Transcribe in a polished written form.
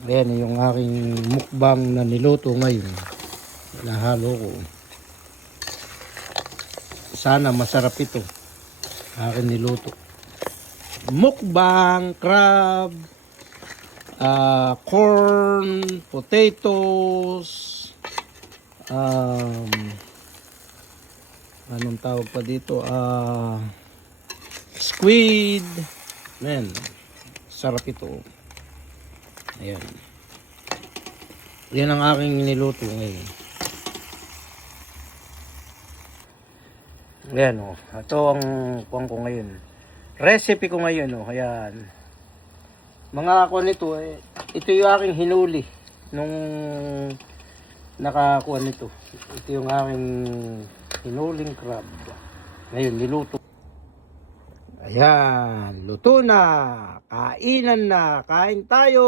Ayan yung aking mukbang na niluto ngayon. Nahalo ko. Sana masarap ito. Aking niluto. Mukbang, crab, corn, potatoes, anong tawag pa dito? Squid. Man, sarap ito. Ayan. Yan ang aking niluto ngayon. Ayan o. Ito ang kuwan ko ngayon. Recipe ko ngayon o. Ayan. Mga kuwan nito ito yung aking hinuli nung nakakuha nito. Ito yung aking hinuling crab. Ngayon niluto. Ayan, luto na. Kainan na. Kain tayo.